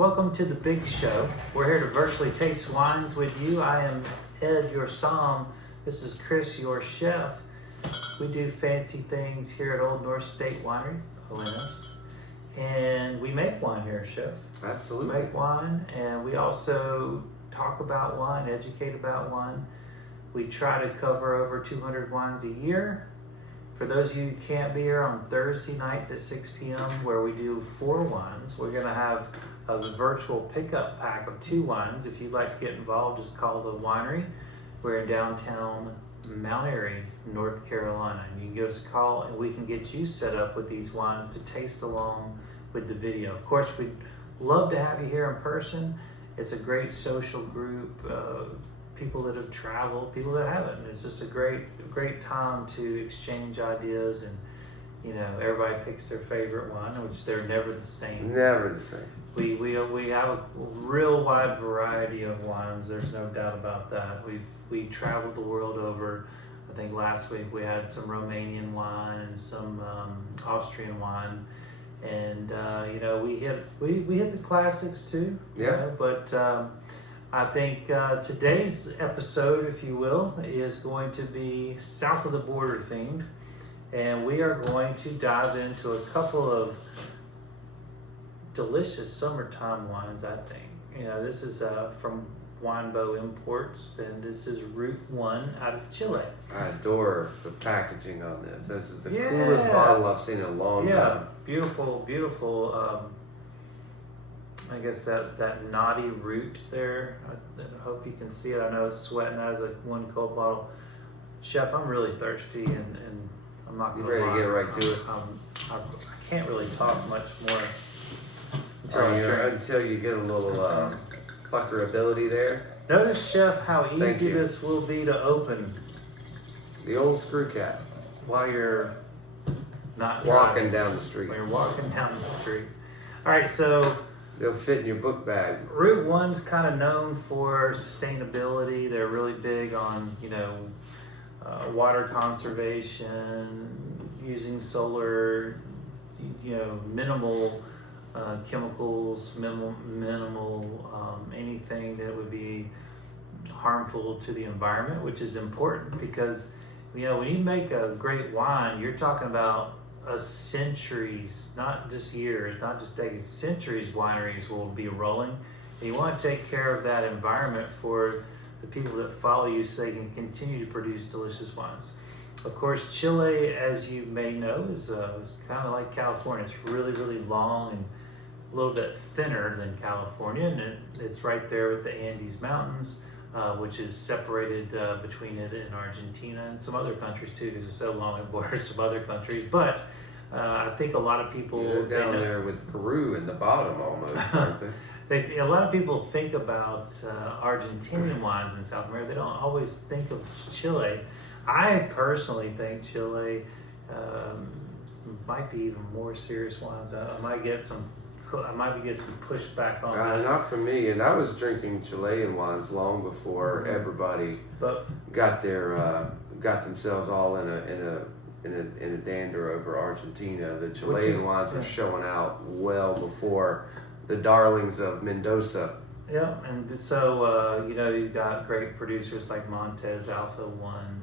Welcome to the big show. We're here to virtually taste wines with you. I am Ed, your somm. This is Chris, your chef. We do fancy things here at Old North State Winery, ONS. And we make wine here, chef. Absolutely. We make wine, and we also talk about wine, educate about wine. We try to cover over 200 wines a year. For those of you who can't be here, on Thursday nights at 6 p.m. where we do 4 wines, we're going to have a virtual pickup pack of 2 wines. If you'd like to get involved, just call the winery. We're in downtown Mount Airy, North Carolina. And you can give us a call and we can get you set up with these wines to taste along with the video. Of course, we'd love to have you here in person. It's a great social group. People that have traveled, people that haven't. It's just a great time to exchange ideas, and everybody picks their favorite wine, which they're never the same. Never the same. We have a real wide variety of wines. There's no doubt about that. We traveled the world over. I think last week we had some Romanian wine and some Austrian wine, and we hit the classics too. Yeah. But I think today's episode, if you will, is going to be south of the border themed, and we are going to dive into a couple of delicious summertime wines. I think this is from Winebow Imports, and this is Root1 out of Chile. I adore the packaging on this. This is the coolest bottle I've seen in a long time. Beautiful. I guess that naughty root there. I hope you can see it. I know it's sweating. That is a one cold bottle. Chef, I'm really thirsty, and I'm not going to ready to get right to it? I can't really talk much more until you get a little puckerability there. Notice, Chef, how easy this will be to open. The old screw cap. While you're not walking down the street. When you're walking down the street. All right, so they'll fit in your book bag. Root1's kind of known for sustainability. They're really big on, water conservation, using solar, minimal chemicals, minimal anything that would be harmful to the environment, which is important because, when you make a great wine, you're talking about centuries, not just years, not just decades, centuries wineries will be rolling. And you want to take care of that environment for the people that follow you so they can continue to produce delicious wines. Of course, Chile, as you may know, is kind of like California. It's really, really long and a little bit thinner than California, and it's right there with the Andes Mountains, which is separated between it and Argentina and some other countries too, because it's so long it borders some other countries. But I think a lot of people down there with Peru in the bottom almost, aren't they? A lot of people think about Argentinian wines in South America. They don't always think of Chile. I personally think Chile might be even more serious wines. I might get some pushback on that. Not for me, and I was drinking Chilean wines long before everybody got themselves all in a dander over Argentina. The Chilean wines were showing out well before the darlings of Mendoza. Yeah, and so you've got great producers like Montes Alpha One,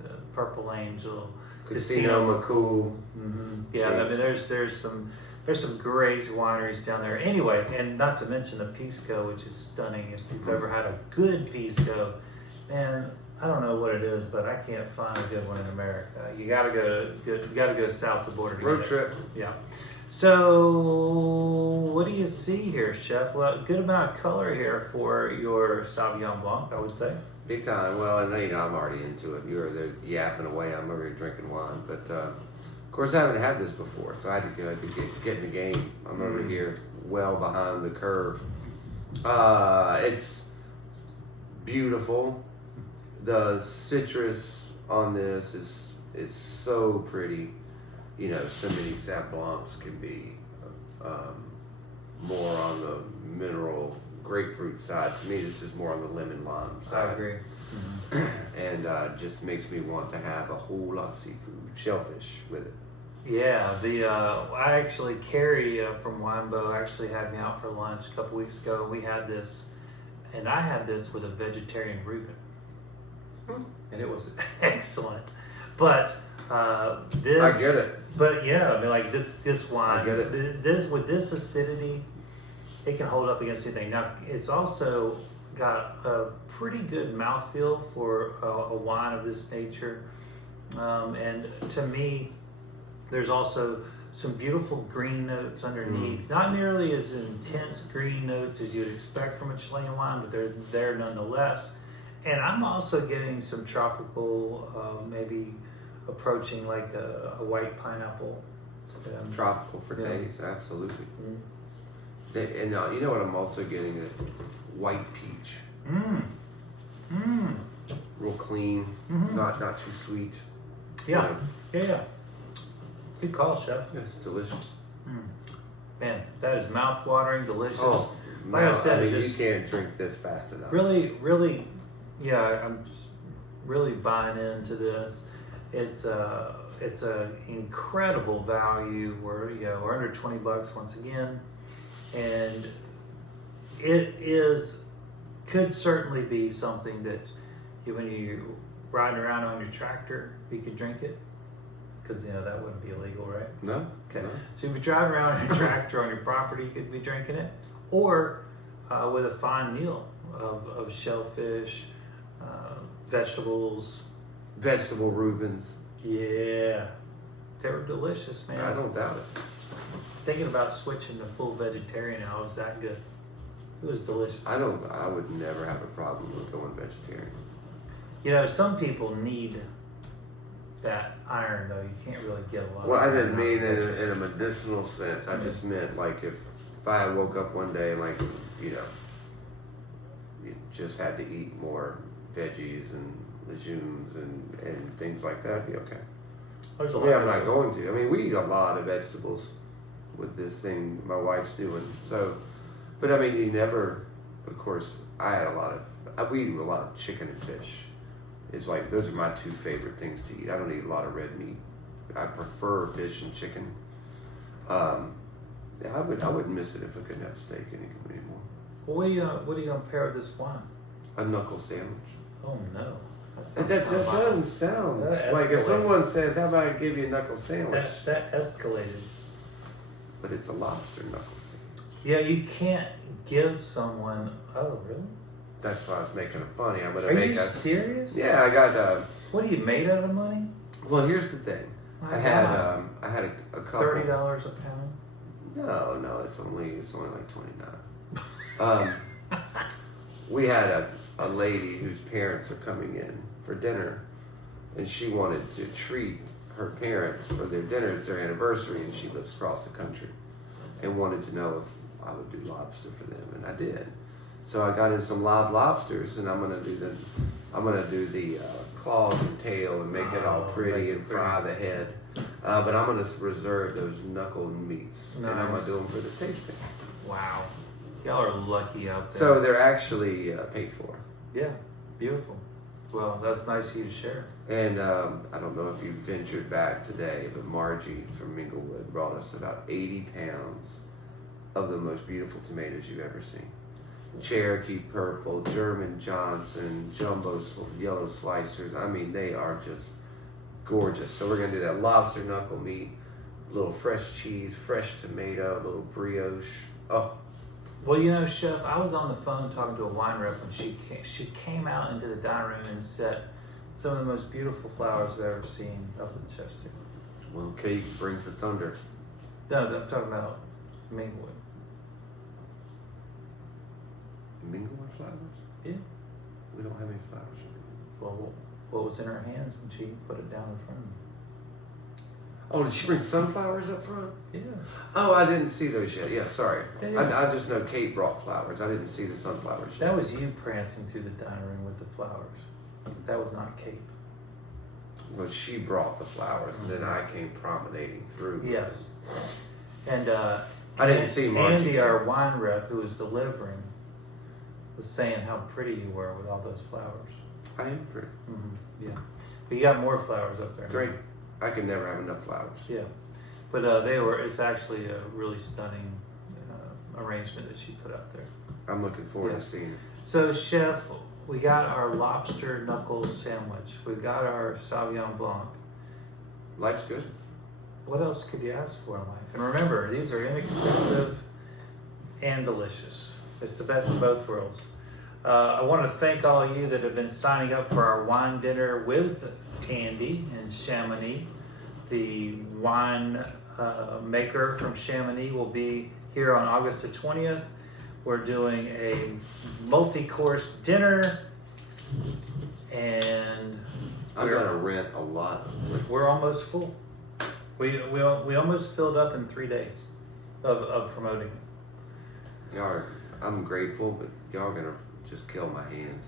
the Purple Angel, Casino Macul. Mm-hmm. Yeah, I mean there's some great wineries down there. Anyway, and not to mention the Pisco, which is stunning. If you've ever had a good Pisco, man, I don't know what it is, but I can't find a good one in America. You gotta go south of the border. Road trip. Yeah. So, what do you see here, Chef? Well, good amount of color here for your Sauvignon Blanc, I would say. Big time. Well, and I'm already into it. You're there yapping away. I'm over here drinking wine, but of course I haven't had this before, so I had to get in the game. I'm over here, well behind the curve. It's beautiful. The citrus on this is so pretty. So many Sauv Blancs can be more on the mineral grapefruit side. To me, this is more on the lemon lime side. I agree. And just makes me want to have a whole lot of seafood, shellfish with it. Yeah, I actually Carrie from Weinbo actually had me out for lunch a couple weeks ago. We had this, and I had this with a vegetarian Reuben, and it was excellent. But this, I get it. But yeah, I mean, like this wine, I get it. This with this acidity, it can hold up against anything. Now it's also got a pretty good mouthfeel for a wine of this nature, and to me, there's also some beautiful green notes underneath. Not nearly as intense green notes as you'd expect from a Chilean wine, but they're there nonetheless. And I'm also getting some tropical, maybe approaching like a white pineapple. Tropical for days, absolutely. And you know what I'm also getting? A white peach. Real clean, not too sweet. Yeah, yeah. Good call, chef. It's delicious. Man, that is mouth-watering, delicious. Oh, like I said, you can't drink this fast enough. Really, yeah, I'm really buying into this. It's a incredible value. We're under $20 once again, and could certainly be something that when you're riding around on your tractor, you could drink it. Because that wouldn't be illegal, right? No. Okay. No. So if you're driving around on your tractor on your property, you could be drinking it, or with a fine meal of shellfish, vegetables. Vegetable Reubens. Yeah, they were delicious, man. I don't doubt it. Thinking about switching to full vegetarian now, it was that good. It was delicious. I would never have a problem with going vegetarian. Some people need that iron, though. You can't really get a lot. Well, I of didn't iron mean out of in a medicinal sense. I just meant like if I woke up one day and you just had to eat more veggies and legumes and things like that, it'd be okay. There's a I'm lot not going to. I mean, we eat a lot of vegetables with this thing my wife's doing. So, but I mean, you never. Of course, we eat a lot of chicken and fish. It's like those are my two favorite things to eat. I don't eat a lot of red meat. I prefer fish and chicken. I wouldn't miss it if I couldn't have steak anymore. Well, what are you gonna pair with this wine? A knuckle sandwich. Oh no, That doesn't sound like if someone says, "How about I give you a knuckle sandwich?" That escalated. But it's a lobster knuckle sandwich. Yeah, you can't give someone. Oh, really? That's why I was making it funny. I'm gonna Are make you serious? Yeah, I got. What are you made out of money? Well, here's the thing. I had a couple. $30 a pound. No, it's only like 29. We had a lady whose parents are coming in for dinner, and she wanted to treat her parents for their dinner. It's their anniversary, and she lives across the country, and wanted to know if I would do lobster for them, and I did. So I got in some live lobsters, and I'm gonna do the claws and tail and make it all pretty and fry the head. But I'm gonna reserve those knuckle meats, and I'm gonna do them for the tasting. Wow, y'all are lucky out there. So they're actually paid for. Yeah, beautiful. Well, that's nice of you to share. And I don't know if you ventured back today, but Margie from Minglewood brought us about 80 pounds of the most beautiful tomatoes you've ever seen. Cherokee Purple, German Johnson, Jumbo Yellow Slicers. I mean, they are just gorgeous. So we're going to do that lobster knuckle meat, a little fresh cheese, fresh tomato, a little brioche. Oh. Well, Chef, I was on the phone talking to a wine rep, and she came out into the dining room and set some of the most beautiful flowers I've ever seen up at the chef's table. Well, Kate brings the thunder. No, I'm talking about Minglewood. Minglewood flowers? Yeah. We don't have any flowers. Well, what was in her hands when she put it down in front of me? Oh, did she bring sunflowers up front? Yeah. Oh, I didn't see those yet. Yeah, sorry. Yeah. I just know Kate brought flowers. I didn't see the sunflowers yet. That was you prancing through the dining room with the flowers. That was not Kate. Well, she brought the flowers, and then I came promenading through. Yes. And I didn't see Margie. Andy, our wine rep, who was delivering, was saying how pretty you were with all those flowers. I am pretty. Mm-hmm. Yeah. But you got more flowers up there. Great. I can never have enough flowers. Yeah. But it's actually a really stunning arrangement that she put out there. I'm looking forward Yeah. to seeing it. So, Chef, we got our lobster knuckles sandwich. We've got our Sauvignon Blanc. Life's good. What else could you ask for in life? And remember, these are inexpensive and delicious. It's the best of both worlds. I want to thank all of you that have been signing up for our wine dinner with Andy in Chamonix. The wine maker from Chamonix will be here on August the 20th. We're doing a multi-course dinner, and I'm gonna rent a lot. we're almost full. We almost filled up in 3 days of promoting it. Y'all are, I'm grateful, but y'all gonna just kill my hands.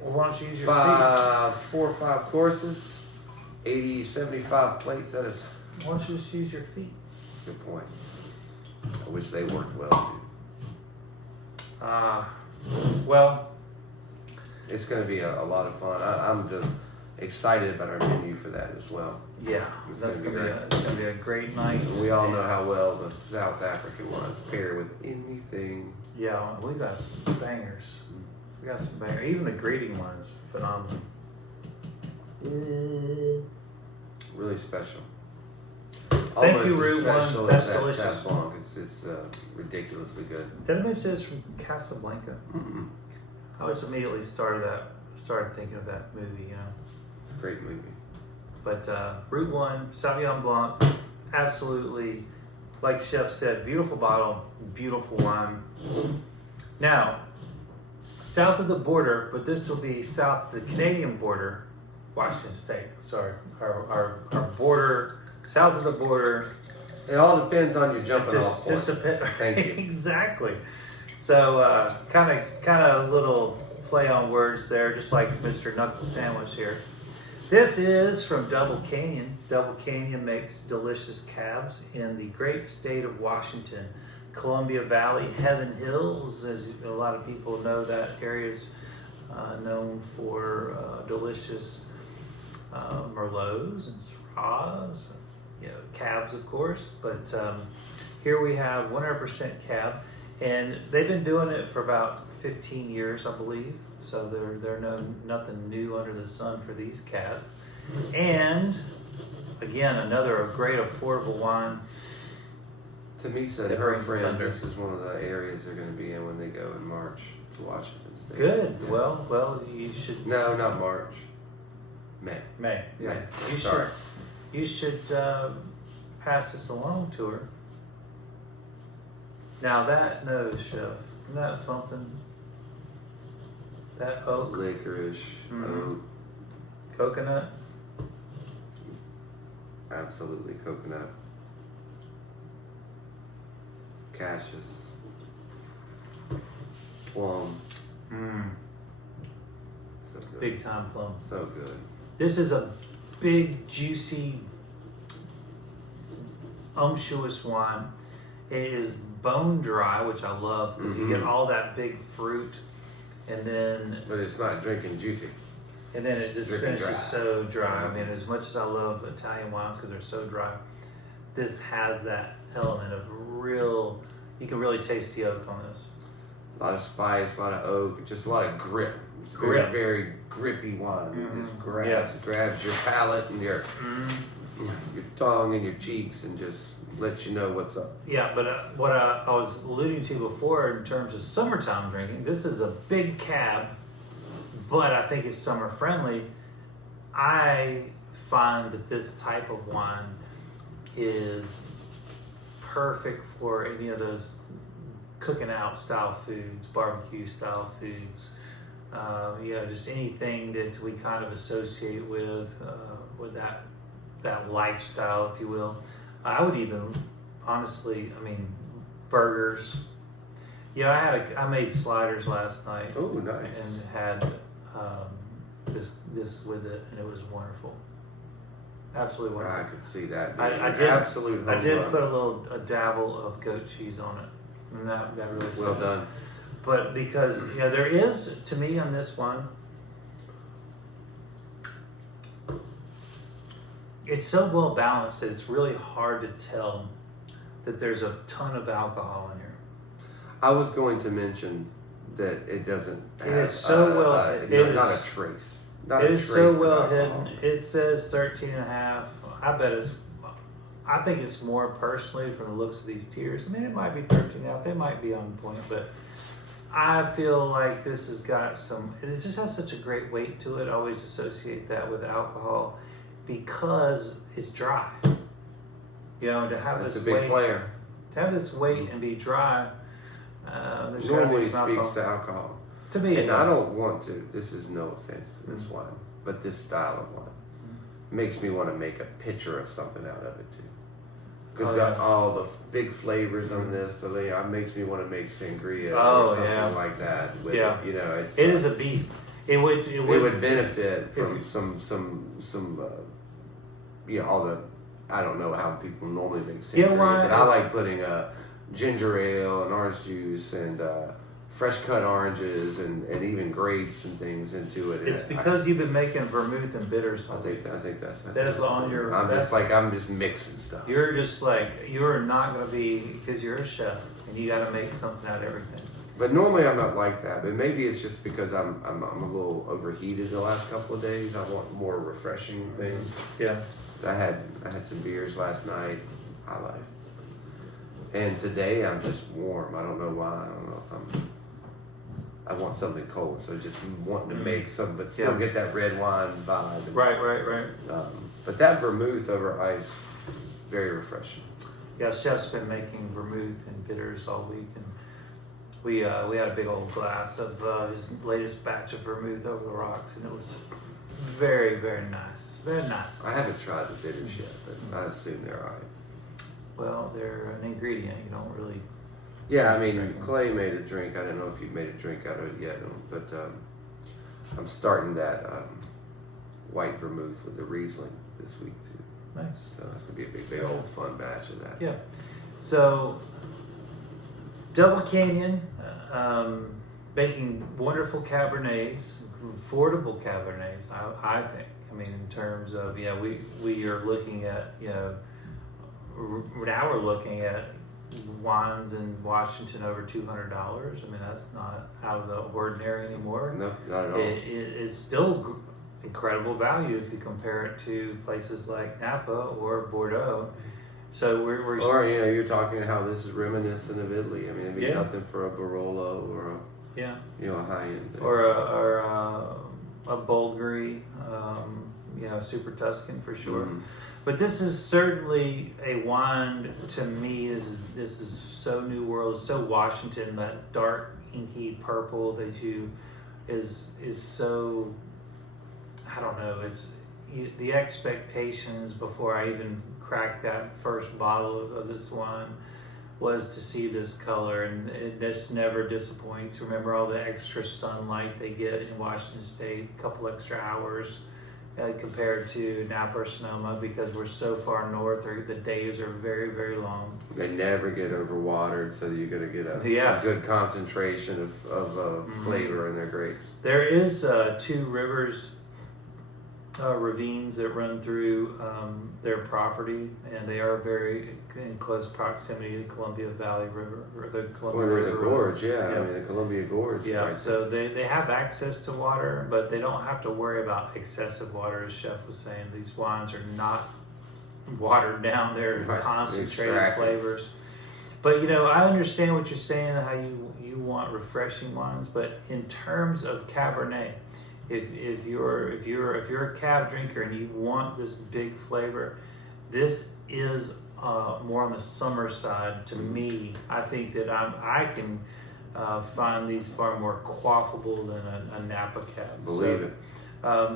Well, why don't you use your feet? 4 or 5 courses, 80, 75 plates at a time. Why don't you just use your feet? That's a good point. I wish they worked well too. Well, It's gonna be a lot of fun. I'm just excited about our menu for that as well. yeah, It's that's gonna gonna be be it's gonna be a great night. We all know how well the South African wines pair with anything. Yeah, we got some bangers. We got some bangers. Even the greeting ones, phenomenal. Really special. Thank you, Root1. special That's as that delicious. Sauv Blanc. It's ridiculously good. Did I mention it's from Casablanca? Mm-mm. I was immediately started thinking of that movie, you know. It's a great movie. But Root1, Sauvignon Blanc, absolutely, like Chef said, beautiful bottle, beautiful wine. Now, south of the border, but this will be south of the Canadian border, Washington State. Sorry, our border, south of the border. It all depends on your jumping off point. Just a bit. Thank you. Exactly. So kind of little play on words there, just like Mr. Knuckle Sandwich here. This is from Double Canyon. Double Canyon makes delicious cabs in the great state of Washington. Columbia Valley, Heaven Hills, as a lot of people know, that area is known for delicious Merlots and Syrahs, cabs, of course. But here we have 100% cab, and they've been doing it for about 15 years, I believe. So they're nothing new under the sun for these cabs. And again, another great affordable wine. Tamisa and That her brings friend, thunder. this is one of the areas they're going to be in when they go in March to Washington State. Good. Yeah. Well, you should. No, not March. May. May. Yeah. May. You Sorry. should pass this along to her. Now that nose, Chef, isn't that something? That oak, Licorice, Mhm. oak, coconut. absolutely coconut, cashews, plum. So good. Big time plum. So good. This is a big, juicy, unctuous wine. It is bone dry, which I love because you get Mhm. all that big fruit, and then But it's not drinking juicy. it just Dripping finishes dry. so dry. I mean, as much as I love Italian wines because they're so dry, this has that element of real. You can really taste the oak on this. A lot of spice, a lot of oak, just a lot of grip. It's Grip. very, very grippy wine. It Mhm. just grabs, Yes. grabs your palate and your tongue and your cheeks and just lets you know what's up. Yeah, but what I was alluding to before in terms of summertime drinking, this is a big cab, but I think it's summer friendly. I find that this type of wine is perfect for any of those cooking out style foods, barbecue style foods. Just anything that we kind of associate with that lifestyle, if you will. I would even, honestly, burgers. Yeah, I made sliders last night Oh, nice. and had this with it, and it was wonderful. Absolutely I wonderful. could see that. I being did- absolute I home did run. put a dabble of goat cheese on it, and that really Well stood out. done. But because there is, to me, on this one, it's so well balanced that it's really hard to tell that there's a ton of alcohol in here. I was going to mention that it doesn't have It is so not a trace. Not It a is trace so of well alcohol. hidden. It says 13 and a half. I think it's more personally from the looks of these tiers. I mean, it might be 13 out. They might be on point, but I feel like this has got it just has such a great weight to it. I always associate that with alcohol because it's dry. You know, to have That's this a big weight, player. to have this weight and be dry, there's gotta Normally be some speaks alcohol. to alcohol. To me, And I don't want to, this is no offense to this Mm. wine, but this style of wine makes me want to make a picture of something out of it too. Because Oh, yeah. all the big flavors on this, so it makes me want to make sangria Oh, or something yeah. like that. With Yeah. it, you know, it's, it is a beast. It would benefit from you- all the, I don't know how people normally make Yeah, sangria, why but I is- like putting ginger ale and orange juice and fresh cut oranges and even grapes and things into it. It's And because you've been making vermouth and bitters. I think that's That's on your- I'm that's- just mixing stuff. You're just like, you're not going to be, because you're a chef and you got to make something out of everything. But normally I'm not like that. But maybe it's just because I'm a little overheated the last couple of days. I want more refreshing things. Yeah. I had some beers last night, High Life, and today I'm just warm. I don't know why. I don't know if I want something cold, so just wanting to make some, but still Yeah. get that red wine vibe. And, Right. but that vermouth over ice, very refreshing. Yeah, chef's been making vermouth and bitters all week, and we had a big old glass of his latest batch of vermouth over the rocks, and it was very, very nice. Very nice. I haven't tried the bitters yet, but I assume they're alright. Well, they're an ingredient. You don't really. Yeah, I mean, Drink. Clay made a drink. I don't know if you've made a drink out of it yet, but I'm starting that white vermouth with the Riesling this week too. Nice. So that's gonna be a big old fun batch of that. Yeah. So, Double Canyon, making wonderful Cabernets, affordable Cabernets, I think. I mean, in terms of, we are looking at, now we're looking at wines in Washington over $200. I mean, that's not out of the ordinary anymore. No, not at all. It's still incredible value if you compare it to places like Napa or Bordeaux. So we're Or you're talking how this is reminiscent of Italy. I mean, it'd be Yeah. nothing for a Barolo or yeah, a high end thing. or a Bulgari, Super Tuscan for sure. Mhm. But this is certainly a wine to me. This is so New World, so Washington. That dark inky purple that is so, I don't know. It's the expectations before I even cracked that first bottle of this wine was to see this color, and it just never disappoints. Remember all the extra sunlight they get in Washington State, a couple extra hours compared to Napa or Sonoma, because we're so far north, or the days are very, very long. They never get overwatered, so you're gonna get a good concentration of flavor in their grapes. There is 2 rivers, ravines that run through their property, and they are very in close proximity to Columbia Valley River, or the Columbia Well, there's a River. gorge, I Yeah. mean, the Columbia Gorge. Yeah, right so they have access to water, but they don't have to worry about excessive water, as Chef was saying. These wines are not watered down, they're Right, concentrated extracted. flavors. But I understand what you're saying, how you want refreshing wines, but in terms of Cabernet, if you're a Cab drinker and you want this big flavor, this is more on the summer side to me. I think that I can find these far more quaffable than a Napa Cab. Believe it.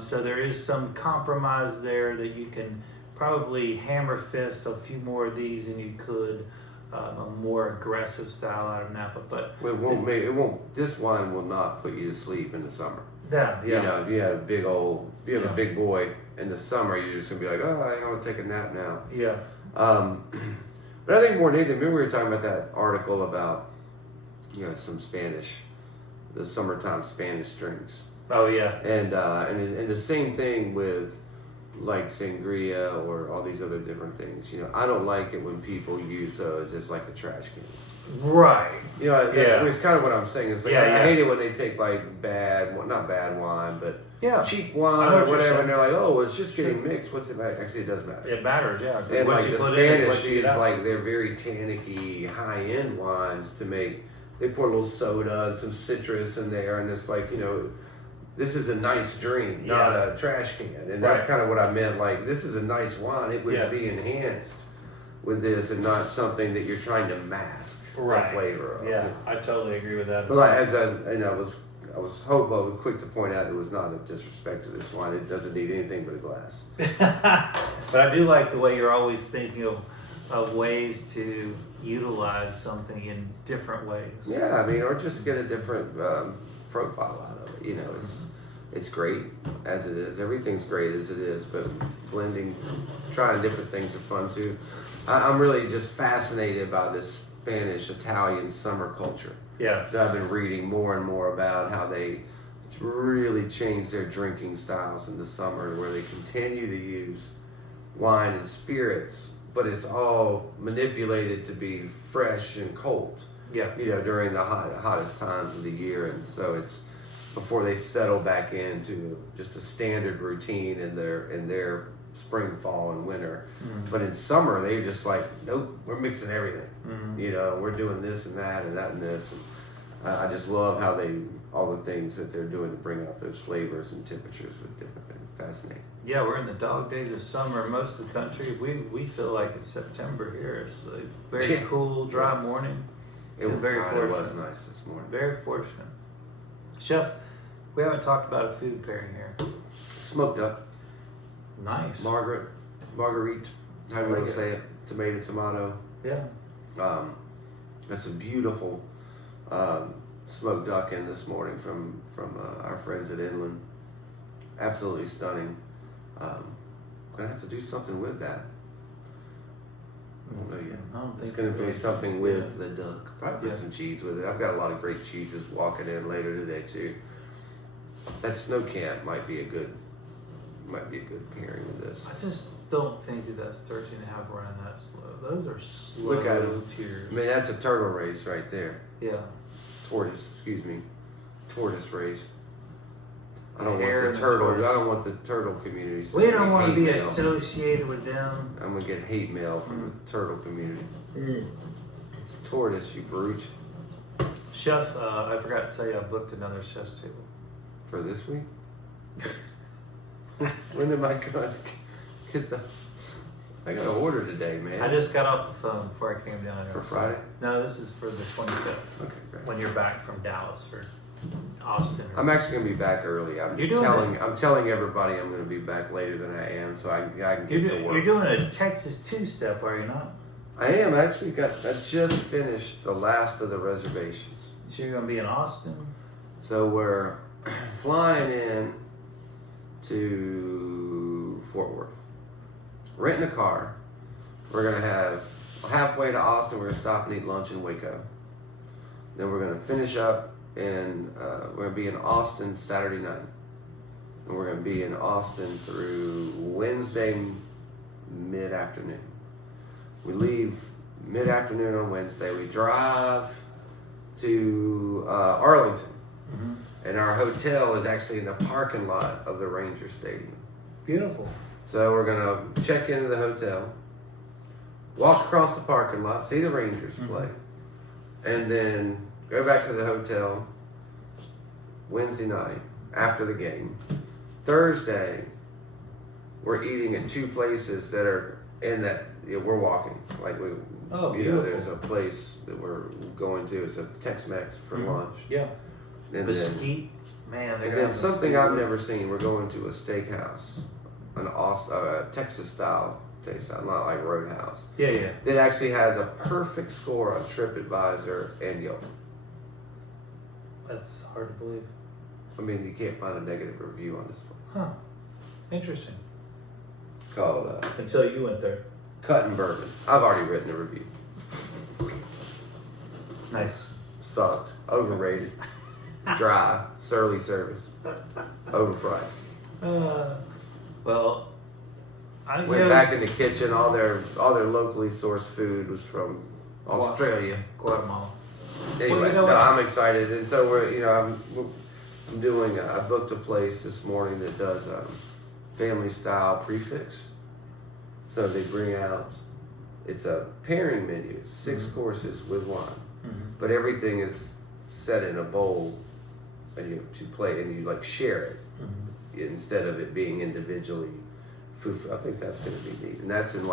So there is some compromise there that you can probably hammer fist a few more of these than you could a more aggressive style out of Napa. But Well, this wine will not put you to sleep in the summer. yeah. You know, if you have a big boy in the summer, you're just gonna be like, oh, I want to take a nap now. Yeah. But I think more than anything, remember we were talking about that article about, some the summertime Spanish drinks. Oh yeah. And the same thing with like sangria or all these other different things. You know, I don't like it when people use those as like a trash can. Right. You know, Yeah. it's kind of what I'm saying. It's like, I hate it when they take like not bad wine, but cheap wine or whatever, and they're like, oh, it's just getting mixed. What's it matter? Actually, it does matter. It matters, yeah. And what like you the put in, Spanish what you use, get out. like they're very tannicky, high-end wines to make. They pour a little soda and some citrus in there, and it's like, you know, this is a nice drink, not a trash can. And that's kind of what I meant. Like, this is a nice wine. It would be enhanced with this and not something that you're trying to mask the flavor of. Yeah, I totally agree with that. But like, I was hopeful, quick to point out it was not a disrespect to this wine. It doesn't need anything but a glass. But I do like the way you're always thinking of ways to utilize something in different ways. Yeah, I mean, or just get a different profile out of it. You know, it's great as it is. Everything's great as it is, but blending, trying different things are fun too. I'm really just fascinated by this Spanish-Italian summer culture. Yeah. That I've been reading more and more about how they really change their drinking styles in the summer, where they continue to use wine and spirits, but it's all manipulated to be fresh and cold. Yeah. You know, during the hottest times of the year, and so it's before they settle back into just a standard routine in their spring, fall, and winter. Mm-hmm. But in summer, they're just like, nope, we're mixing everything. Mm-hmm. You know, we're doing this and that and that and this. And I just love how all the things that they're doing to bring out those flavors and temperatures with different things. Fascinating. Yeah, we're in the dog days of summer. Most of the country, we feel like it's September here. It's a very cool, dry morning. It was fortunate. nice this morning. Very fortunate. Chef, we haven't talked about a food pairing here. Smoked duck. Nice. Marguerite, how do you want to say it? Tomato. Yeah. That's a beautiful smoked duck in this morning from our friends at Inland. Absolutely stunning. Gonna have to do something with that. So yeah, it's gonna be something with the duck. Probably put some cheese with it. I've got a lot of great cheeses walking in later today too. That snow camp might be a good pairing with this. I just don't think that's 13 and a half running that slow. Those are slow. Look at them. Tears. I mean, that's a turtle race right there. Yeah. Tortoise race. I don't want the turtle community. We don't want to be mail. associated with them. I'm gonna get hate mail from the turtle community. It's tortoise, you brute. Chef, I forgot to tell you I booked another chef's table. For this week? When am I gonna get I got an order today, man. I just got off the phone before I came down here. For Friday? No, this is for the 25th. Okay, great. When you're back from Dallas or Austin. I'm actually gonna be back early. I'm telling everybody I'm gonna be back later than I am, so I can get to work. You're doing a Texas two-step, are you not? I am actually. I just finished the last of the reservations. So you're gonna be in Austin? So we're flying in to Fort Worth, renting a car. We're gonna have halfway to Austin. We're gonna stop and eat lunch in Waco. Then we're gonna finish up and we're gonna be in Austin Saturday night, and we're gonna be in Austin through Wednesday mid-afternoon. We leave mid-afternoon on Wednesday. We drive to Arlington, and our hotel is actually in the parking lot of the Ranger Stadium. Beautiful. So we're gonna check into the hotel, walk across the parking lot, see the Rangers play, and then go back to the hotel Wednesday night after the game. Thursday, we're eating at two places that are in that we're walking. Like there's a place that we're going to. It's a Tex-Mex for lunch. Yeah. And Mesquite, and then something I've never seen. We're going to a steakhouse, a Texas style steakhouse, not like Roadhouse. Yeah. That actually has a perfect score on TripAdvisor and Yelp. That's hard to believe. I mean, you can't find a negative review on this one. Huh. Interesting. It's called Until you went there. Cut and Bourbon. I've already written the review. Nice. Sucked. Overrated. Dry. Surly service. Overpriced. Well, Went back in the kitchen. All their locally sourced food was from Australia, Guatemala. Anyway, Well, you know no, what? I'm excited, and so I'm doing. I booked a place this morning that does family style prefix. So they bring out. It's a pairing menu, 6 courses with wine, but everything is set in a bowl, and you have to play, and you like share it instead of it being individually. I think that's going to be neat, and that's in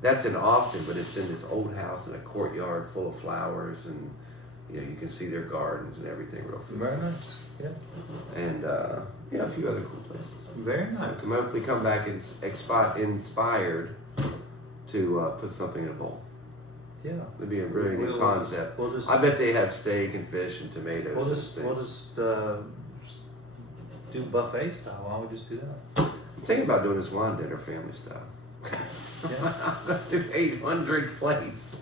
that's in Austin, but it's in this old house in a courtyard full of flowers, and you can see their gardens and everything real food. Very nice. Yeah. And a few other cool places. Very nice. So hopefully come back inspired to put something in a bowl. Yeah. It'd be a really new concept. We'll just, I bet they have steak and fish and tomatoes. We'll just do buffet style. Why don't we just do that? I'm thinking about doing this wine dinner family style. Yeah. I'm gonna do 800 plates.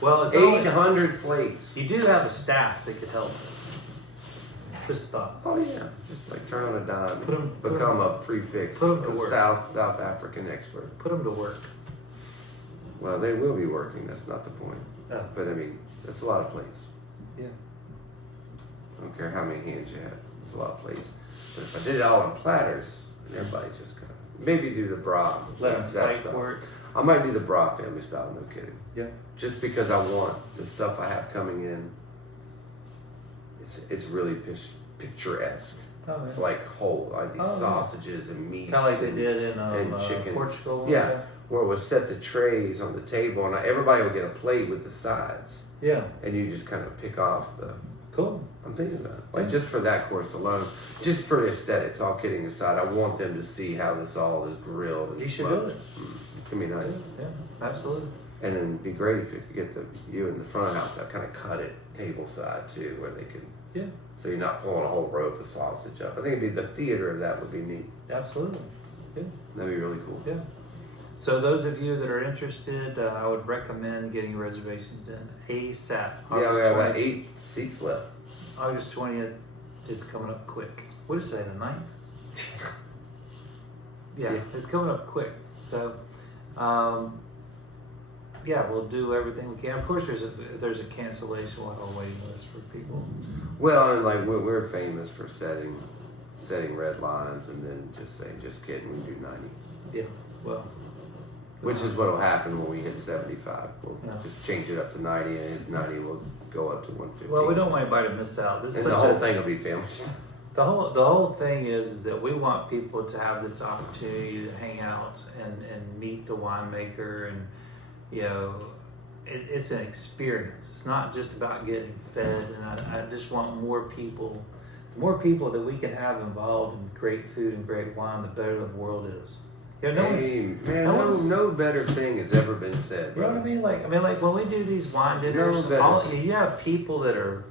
Well, it's 800 plates. You do have a staff that could help. Just a thought. Oh yeah, just like turn on a dime, Put become a prefix, put 'em to work. South African expert. Put them to work. Well, they will be working. That's not the point. Oh. But I mean, that's a lot of plates. Yeah. I don't care how many hands you have. It's a lot of plates. But if I did it all on platters, and everybody just kind of maybe do the bra. Let them fight stuff. for it. I might do the bra family style. No kidding. Yeah. Just because I want the stuff I have coming in. It's really picturesque. Oh, yeah. Like whole, like these Oh, yeah. sausages and meats. Kind of like they and- did in and chicken. Portugal. Yeah, where it was set the trays on the table, and everybody would get a plate with the sides, Yeah. and you just kind of pick off the. Cool. I'm thinking about it. Like Yeah. just for that course alone, just for the aesthetics. All kidding aside, I want them to see how this all is grilled and You should smoked. do it. It's gonna be nice, Yeah. Absolutely. and then it'd be great if you could get you in the front house that kind of cut it table side too, where they could. Yeah. So you're not pulling a whole rope of sausage up. I think it'd be the theater of that would be neat. Absolutely. Yeah. That'd be really cool. Yeah. So those of you that are interested, I would recommend getting reservations in ASAP. Yeah, we have about 8 seats left. August 20th is coming up quick. What is today, the 9th? Yeah, it's coming up quick. So, yeah, we'll do everything we can. Of course, if there's a cancellation, we'll have a waiting list for people. Well, and like we're famous for setting red lines and then just saying, just kidding, we do 90. Yeah, well. Which is what will happen when we hit 75. We'll Yeah. just change it up to 90, and at 90 we'll go up to 115. Well, we don't want anybody to miss out. This is and such the whole thing will be family. The whole thing is that we want people to have this opportunity to hang out and meet the winemaker, and it's an experience. It's not just about getting fed, and I just want more people that we can have involved in great food and great wine. The better the world is. No better thing has ever been said. You know what I mean? Like when we do these wine dinners, you have people that are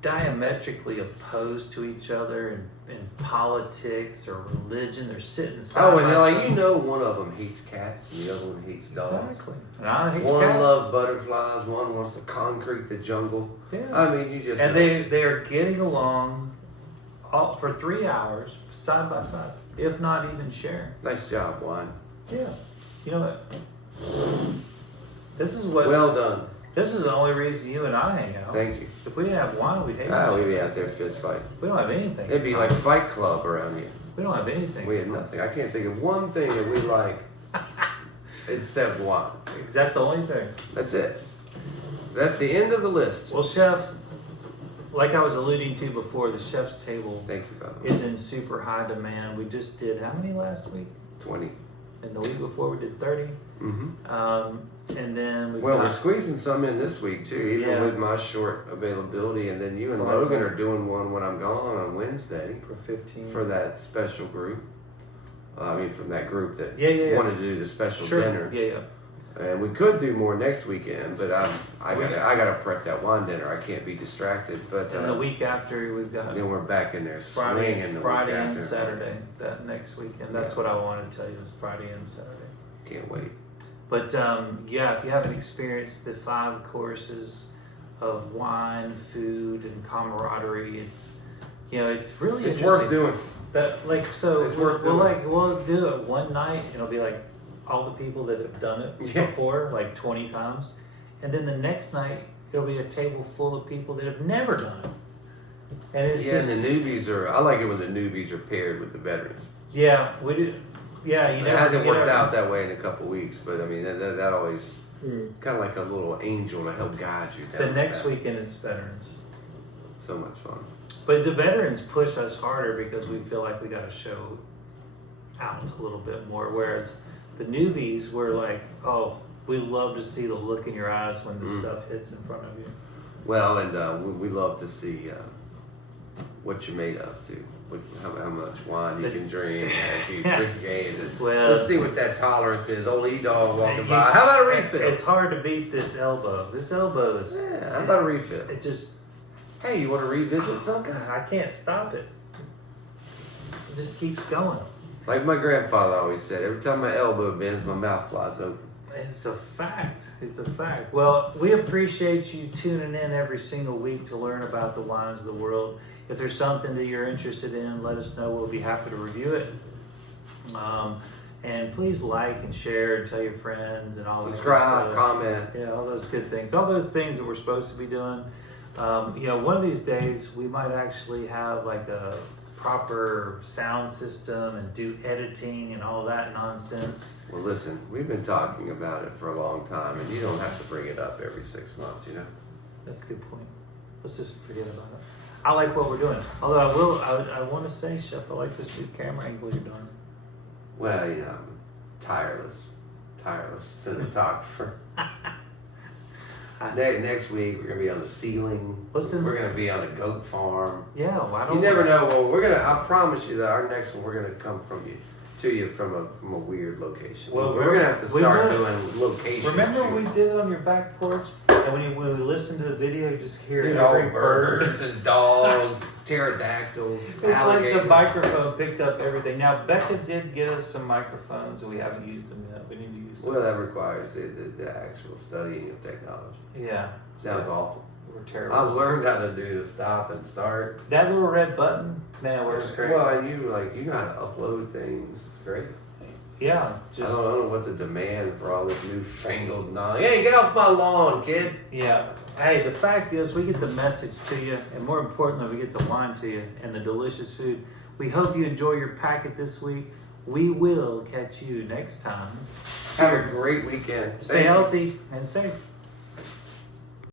diametrically opposed to each other in politics or religion. They're sitting side Oh, by and side. one of them hates cats, and the other one hates dogs. Exactly. And I hate One cats. loves butterflies. One wants to concrete the jungle. Yeah. I mean, you just And know. they are getting along for 3 hours side by side, if not even sharing. Nice job, wine. Yeah. You know what? This is what. Well done. This is the only reason you and I hang out. Thank you. If we didn't have wine, we'd hate We'd be out there fist fighting. We don't have anything. It'd be like Fight Club around here. We don't have anything. We had nothing. I can't think of one thing that we like except wine. That's the only thing. That's it. That's the end of the list. Well, Chef, like I was alluding to before, the chef's table Thank you, brother. is in super high demand. We just did how many last week? 20. And the week before we did 30. Mm-hmm. And then We're squeezing some in this week too, even with my short availability. And then you and Logan are doing one when I'm gone on Wednesday for 15 for that special group. From that group that wanted to do the special dinner. Yeah. And we could do more next weekend, but I gotta prep that wine dinner. I can't be distracted. But And the week after we've got then we're back in there Friday swinging. and Saturday. That next weekend. That's what I wanted to tell you is Friday and Saturday. Can't wait. But if you haven't experienced the 5 courses of wine, food, and camaraderie, it's it's really It's interesting. worth doing. That like so It's worth we'll doing. we'll do it one night and it'll be like all the people that have done it Yeah. before, like 20 times, and then the next night it'll be a table full of people that have never done it. And it's just and the newbies are. I like it when the newbies are paired with the veterans. yeah, we do. Yeah, It hasn't worked out that way in a couple weeks, but I mean that always kind of like a little angel to help guide you. The Down next path. weekend is veterans, So much fun. but the veterans push us harder because we feel like we got to show out a little bit more. Whereas the newbies, we're like, oh, we love to see the look in your eyes when the stuff hits in front of you. Well, and we love to see what you're made of too. How much wine you can drink as you drink game. Well, Let's see what that tolerance is. Old E-Dog walking by. How about a refill? It's hard to beat this elbow. This elbow is. Yeah, how about a refill? It just. Hey, you want to revisit something? I can't stop it. It just keeps going. Like my grandfather always said, every time my elbow bends, my mouth flies open. It's a fact. It's a fact. Well, we appreciate you tuning in every single week to learn about the wines of the world. If there's something that you're interested in, let us know. We'll be happy to review it. And please like and share and tell your friends and all that. Subscribe, comment. Yeah, all those good things. All those things that we're supposed to be doing. One of these days we might actually have like a proper sound system and do editing and all that nonsense. Well, listen, we've been talking about it for a long time, and you don't have to bring it up every 6 months, you know? That's a good point. Let's just forget about it. I like what we're doing. Although I want to say, Chef, I like this new camera angle you're doing. Well, you know, I'm tireless cinematographer. Next week, we're going to be on the ceiling. Listen. We're going to be on a goat farm. Yeah, why don't You never know. Well, I promise you that our next one, we're going to come to you from a weird location. Well, we're going to have to start doing locations. Remember we did it on your back porch? And when we listen to the video, you just hear every birds and dogs, pterodactyls, It's alligators. like the microphone picked up everything. Now, Becca did get us some microphones, and we haven't used them yet. We need to use them. Well, that requires the actual studying of technology. Yeah. Sounds awful. We're terrible. I've learned how to do the stop and start. That little red button, man, it works great. Well, and you know how to upload things. It's great. Yeah. I don't know what the demand for all this newfangled knowledge. Hey, get off my lawn, kid. Yeah. Hey, the fact is, we get the message to you, and more importantly, we get the wine to you and the delicious food. We hope you enjoy your packet this week. We will catch you next time. Have a great weekend. Stay healthy and safe.